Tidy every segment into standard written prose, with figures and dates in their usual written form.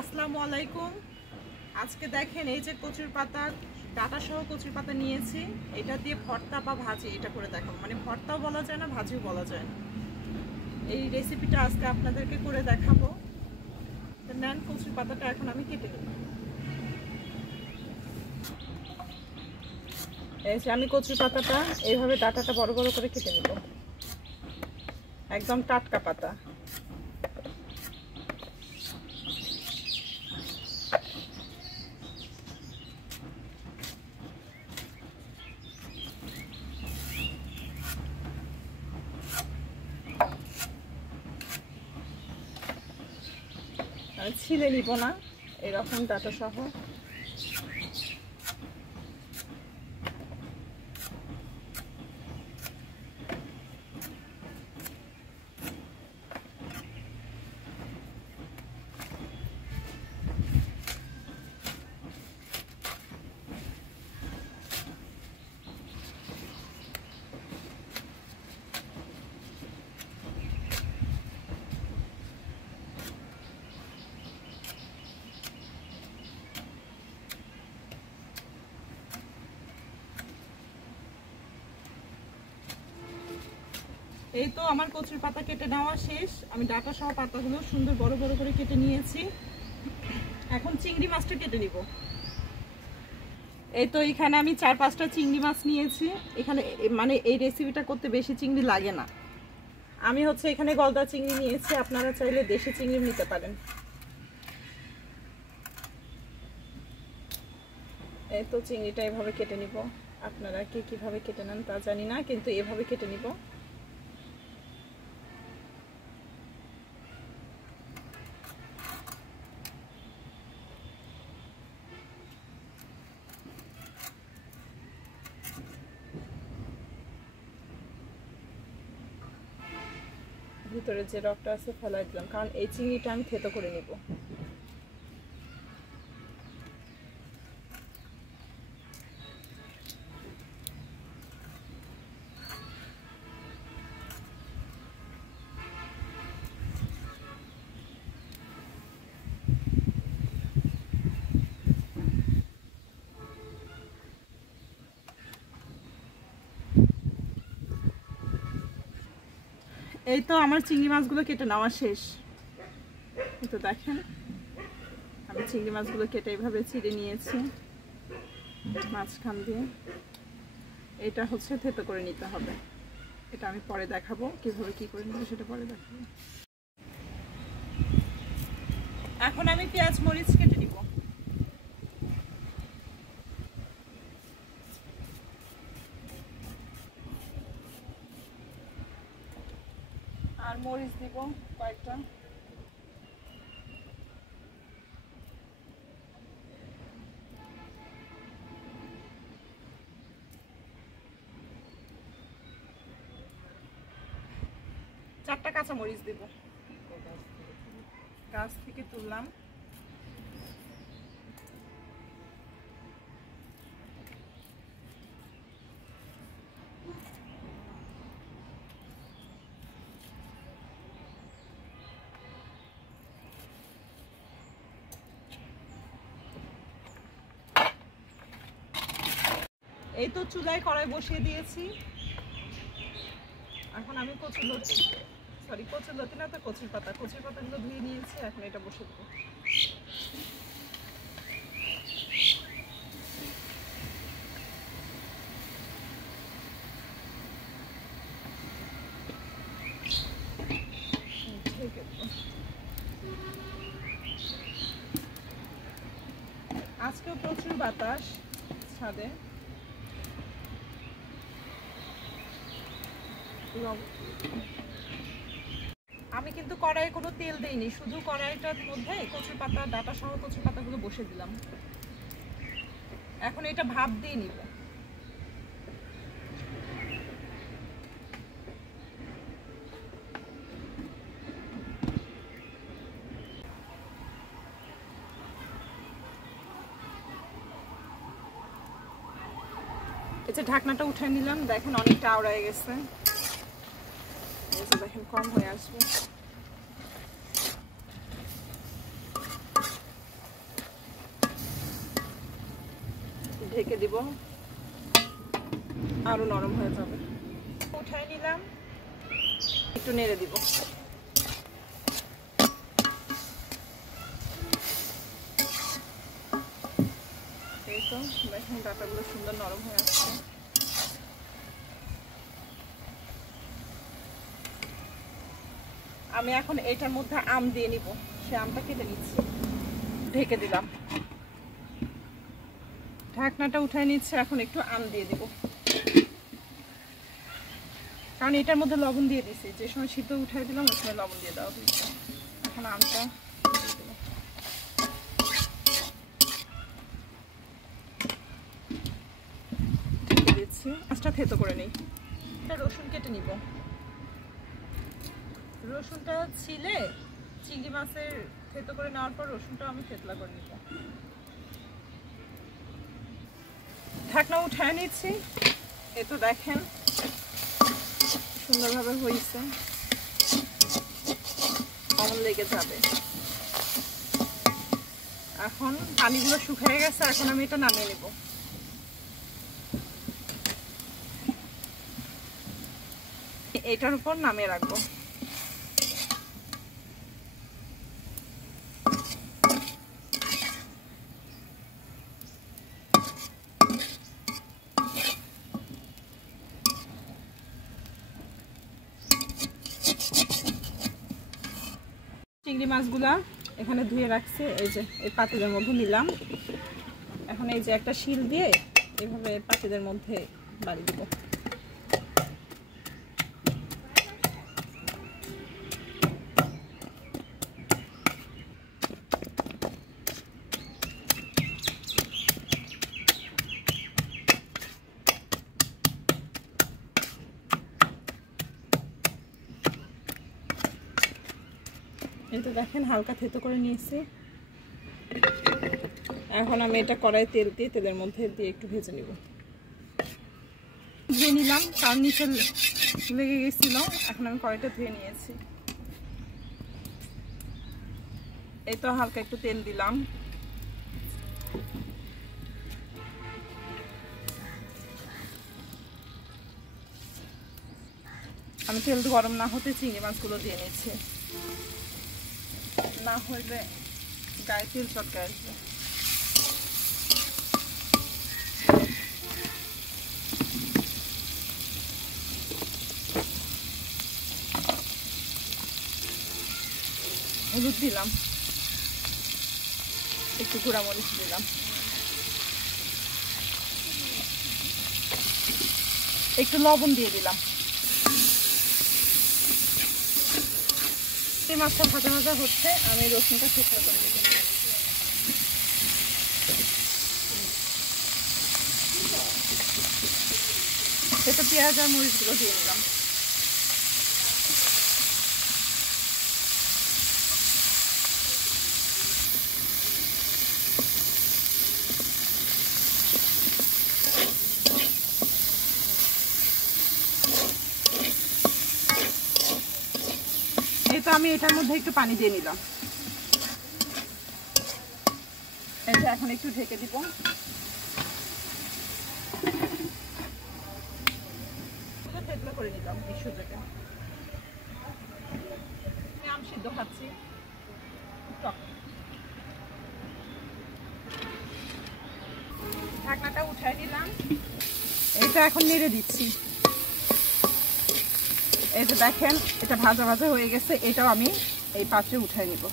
আসসালামু আলাইকুম। আজকে দেখেন এই যে কচুর পাতা ডাটা সহ কচুর পাতা নিয়েছি, এটা দিয়ে ভর্তা বা ভাজি এটা করে দেখাবো। মানে ভর্তাও বলা যায় না, ভাজিও বলা যায় না। এই রেসিপিটা আজকে আপনাদেরকে করে দেখাবো। তো নেন কচুর পাতাটা এখন আমি কেটে নেব। এই যে আমি কচুর পাতাটা এইভাবে ডাটাটা বড় বড় করে কেটে নেব, একদম টাটকা পাতা। ছিলে নিব না, এরকম ডাটা সহ। এই তো আমার কচুর পাতা কেটে নেওয়া শেষ। আমি ডাটা সহ পাতাগুলো সুন্দর বড় বড় করে কেটে নিয়েছি। এখন চিংড়ি মাছটা কেটে নিব। এই তো এখানে আমি 4-5টা চিংড়ি মাছ নিয়েছি। এখানে মানে এই রেসিপিটা করতে বেশি চিংড়ি লাগে না। আমি এখানে গলদা চিংড়ি নিয়েছি, আপনারা চাইলে দেশি চিংড়ি নিতে পারেন। এই তো চিংড়িটা এভাবে কেটে নিব। আপনারা কিভাবে কেটে নেন তা জানি না, কিন্তু এভাবে কেটে নিব। ভিতরে যে রকটা আছে ফেলাই দিলাম, কারণ এই চিংড়িটা আমি থেতো করে নিব। এই তো আমার চিংড়ি মাছগুলো কেটে নেওয়া শেষ। এই তো দেখেন আমি চিংড়ি মাছগুলো কেটে এইভাবে চিড়ে নিয়েছি মাঝখান দিয়ে। এটা থেতো করে নিতে হবে। এটা আমি পরে দেখাবো কিভাবে কি করে নিতে, সেটা পরে দেখাবো। এখন আমি পেঁয়াজ মরিচ কেটে নিব। আর মরিচ দিব কয়েকটা। চারটা কাঁচা মরিচ দিব, গাছ থেকে তুললাম। এই তো চুলায় কড়াই বসিয়ে দিয়েছি। এখন আমি কচুর লতি না তো কচুর পাতাগুলো ধুয়ে নিয়েছি। এখন এটা বসিয়ে দেবো। আজকেও প্রচুর বাতাস ছাদে। আমি কিন্তু কড়াইয়ে কোনো তেল দেইনি, শুধু কড়াইটার মধ্যে কচুর পাতা ডাটা সহ কচুর পাতাগুলো বসে দিলাম। এখন এটা ভাপ দিয়ে নিব। এই যে ঢাকনাটা উঠে নিলাম, দেখেন অনেকটা আওড়ায় গেছে। দেখেন কম হয়ে আসবে। ঢেকে দিব, আরো নরম হয়ে যাবে। উঠাই নিলাম, একটু নেড়ে দিব। এই তো দেখেন ডাটাগুলো সুন্দর নরম হয়ে আসছে। আমি এখন এটার মধ্যে আম দিয়ে নিব, সে আমটা কেটে নিচ্ছি। ঢেকে দিলাম, ঢাকনাটা উঠাই নিচ্ছে। এখন একটু আম দিয়ে দিব, কারণ এটার মধ্যে লবণ দিয়ে দিছি, যে সময় সিদ্ধ উঠাই দিলাম ওই সময় লবণ দিয়ে দেওয়া হয়েছে। এখন আমটা ঢেকে দিচ্ছি, আঁচটা থেতো করে নিই। রসুন কেটে নিব, রসুনটা ছিলে চিংড়ি মাছের থেতো করে নেওয়ার পর রসুনটা আমি থেতলা করে নিব। ঢাকনা উঠায় নিচ্ছি। এই তো দেখেন সুন্দরভাবে হয়েছে, কমন লেগে যাবে। এখন পানিগুলো শুকিয়ে গেছে, এখন আমি এটা নামিয়ে নেব। এটার উপর নামিয়ে রাখবো। চিংড়ি মাছগুলা এখানে ধুয়ে রাখছি, এই যে এই পাতিলের মধ্যে নিলাম। এখন এই যে একটা শিল দিয়ে এইভাবে পাতিলের মধ্যে বাড়ি দিব। এই তো দেখেন হালকা থেতো করে নিয়েছি। এখন আমি এটা কড়াই তেল দিয়ে তেলের মধ্যে দিয়ে একটু ভেজে নিব। ধুয়ে নিলাম, কারণ নিচে লেগে গেছিল। এখন আমি কড়াইটা ধুয়ে নিয়েছি। এই তো হালকা একটু তেল দিলাম। আমি তেল গরম না হতে চিংড়ি মাছগুলো দিয়ে নিচ্ছি, না হইলে গায়ে তেল চটকে আসবে। হলুদ দিলাম, একটু গুঁড়া মরিচ দিলাম, একটু লবণ দিয়ে দিলাম। এই মাছটা ভাজা ভাজা হচ্ছে, আমি রসুনটা শুকনো করে দিলাম। এটা পেঁয়াজ আর মরিচগুলো দিয়ে দিলাম। এই তো আমি এটার মধ্যে একটু পানি দিয়ে নিলাম। এটা এখন একটু ঢেকে দিব। থেতলা করে নিলাম এই সুযোগে। আম সিদ্ধ খাচ্ছি, ঢাকনাটা উঠাই দিলাম। এটা এখন নেড়ে দিচ্ছি। এই যে দেখেন এটা ভাজা ভাজা হয়ে গেছে, এটাও আমি এই পাত্রে উঠাই নিব।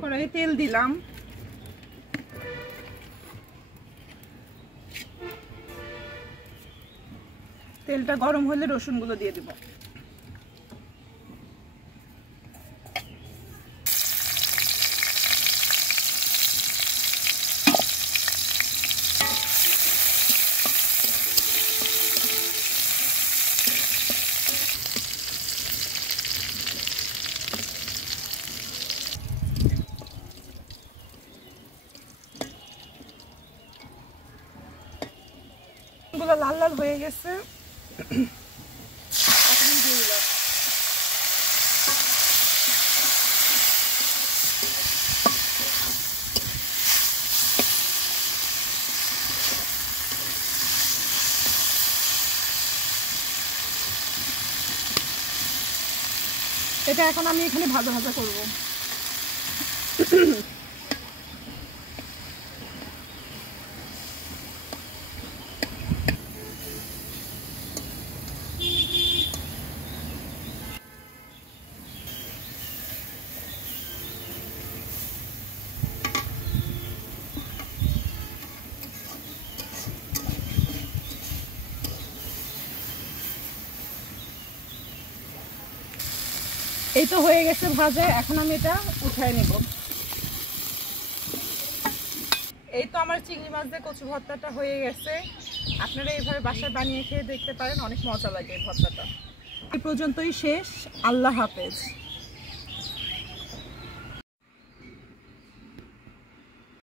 কড়াইয়ে তেল দিলাম, তেলটা গরম হলে রসুনগুলো দিয়ে দিব। লাল লাল হয়ে গেছে, এখন দিয়ে দিলাম। এটা এখন আমি এখানে ভাজা ভাজা করব। এই তো হয়ে গেছে ভাজা, এখন আমি এটা উঠায় নেব। এই তো আমার চিংড়ি মাছ দিয়ে কচু ভর্তাটা হয়ে গেছে। আপনারা এইভাবে বাসায় বানিয়ে খেয়ে দেখতে পারেন, অনেক মজা লাগে এই ভর্তাটা। এই পর্যন্তই শেষ। আল্লাহ হাফেজ।